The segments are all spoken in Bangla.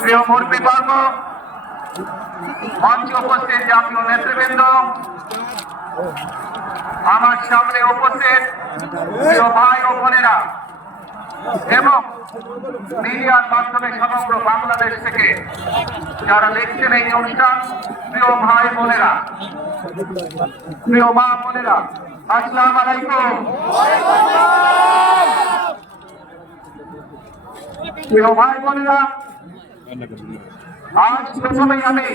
প্রিয় মুরব্বীবর্গ, মঞ্চে উপস্থিত জাতীয় নেতৃবৃন্দ, আমার সামনে উপস্থিত প্রিয় ভাই ও বোনেরা এবং মিডিয়ার মাধ্যমে সমগ্র বাংলাদেশ থেকে যারা দেখছেন এই অনুষ্ঠান, প্রিয় ভাই বোনেরা, প্রিয় মা বোনেরা, আসসালামু আলাইকুম। প্রিয় ভাই বোনেরা, আজ প্রথমেই আমি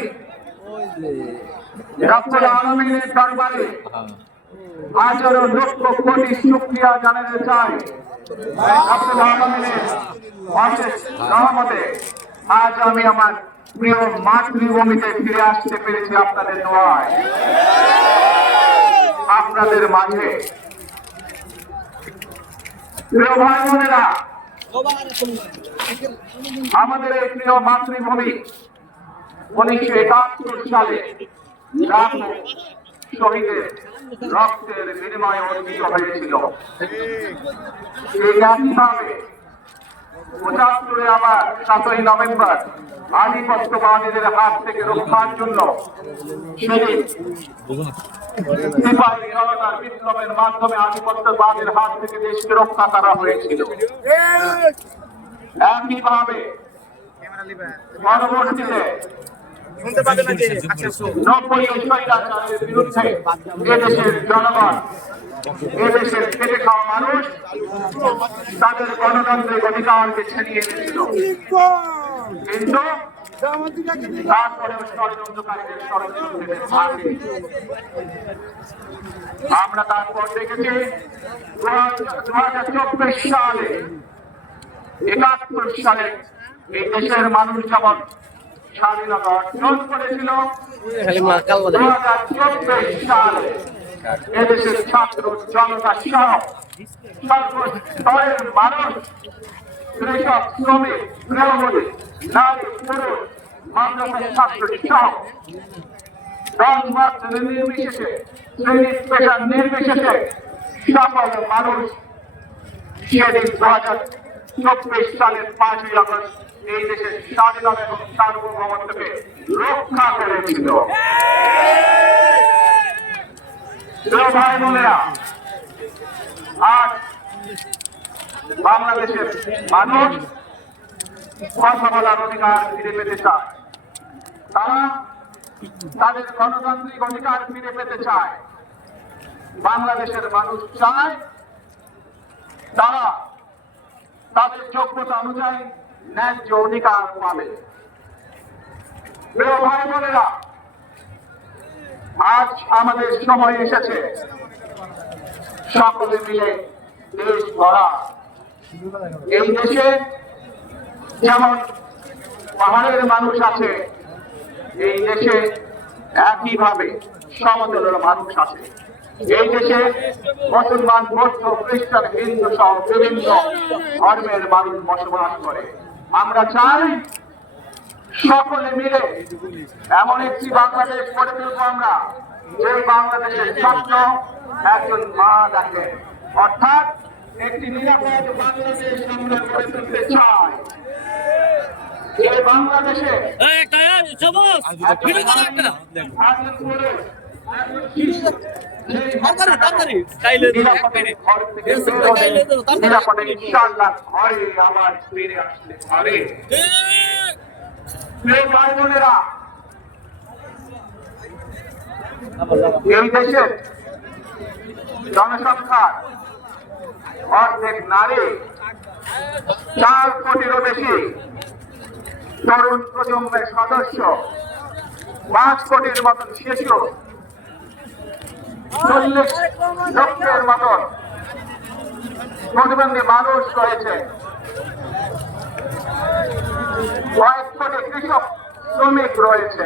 রব্বুল আলামিনের দরবারে হাজারো লক্ষ কোটি শুকরিয়া জানাতে চাই। রব্বুল আলামিনের অশেষ রহমতে আজ আমি আমার প্রিয় মাতৃভূমিতে ফিরে আসতে পেরেছি আপনাদের দোয়ায়। আপনাদের মাঝে প্রিয় ভাই বোনেরা, আমাদের এই প্রিয় মাতৃভূমি 1971 সালে শহীদের রক্তের বিনিময়ে অর্জিত হয়েছিল। সেই একইভাবে 75-এ আবার 7ই নভেম্বর আধিপত্যবাদীদের হাত থেকে রক্ষার জন্য সিপাহী জনতার বিপ্লবের মাধ্যমে আধিপত্যবাদের হাত থেকে দেশকে রক্ষা করা হয়েছিল। একইভাবে পরবর্তীতে 90 স্বৈরাচারের বিরুদ্ধে এদেশের জনগণ, এদেশের খেটে খাওয়া মানুষ তাদের গণতান্ত্রিক অধিকারকে ছিনিয়ে এনেছিল। কিন্তু তারপরেও ষড়যন্ত্রকারীদের ষড়যন্ত্রের ফাঁদে আমরা তারপর দেখেছি 2024 সালে 71 সালে এই দেশের মানুষ যেমন স্বাধীনতা অর্জন করেছিল, 2024 সালে এদেশের ছাত্র জনতা সহ সর্বস্তরের মানুষ, কৃষক, শ্রমিক, গৃহবধূ, নারী, পুরুষ, মাদ্রাসার ছাত্র সহ দলমত নির্বিশেষে, শ্রেণী পেশা নির্বিশেষে সকল মানুষ সেদিন 2024 সালের 5ই আগস্ট এই দেশের স্বাধীনতা এবং সার্বভৌমত্বকে রক্ষা করেছিল। ভাই বোনেরা, আজ বাংলাদেশের মানুষ কথা বলার অধিকার ফিরে পেতে চায়, তারা তাদের গণতান্ত্রিক অধিকার ফিরে পেতে চায়। বাংলাদেশের মানুষ চায় তারা তাদের যোগ্যতা অনুযায়ী ন্যায্য অধিকার পাবে। প্রিয় ভাই বোনেরা, আজ আমাদের সময় এসেছে সকলে মিলে দেশ গড়া। এই দেশে যেমন পাহাড়ের মানুষ আছে, এই দেশে একইভাবে সমতলের মানুষ আছে। এই দেশে মুসলমান, বৌদ্ধ, খ্রিস্টান, হিন্দু সহ বিভিন্ন ধর্মের মানুষ বসবাস করে। আমরা চাই সকলে মিলে এমন একটি বাংলাদেশ গড়ে তুলব আমরা, যে বাংলাদেশের স্বপ্ন একজন মা দেখে, অর্থাৎ একটি নিরাপদ বাংলাদেশ আমরা গড়ে তুলতে চাই। এই বাংলাদেশে নিরাপদে ইনশাআল্লাহ ঘরে আবার ফিরে আসতে পারে। ভাই বোনেরা, এই দেশের জনসংখ্যার অর্ধেক নারী, 4 কোটিরও বেশি তরুণ প্রজন্মের সদস্য, 5 কোটির মতন শিশু, 40 লক্ষের মতন প্রতিবন্ধী মানুষ রয়েছে, কয়েক কোটি কৃষক শ্রমিক রয়েছে।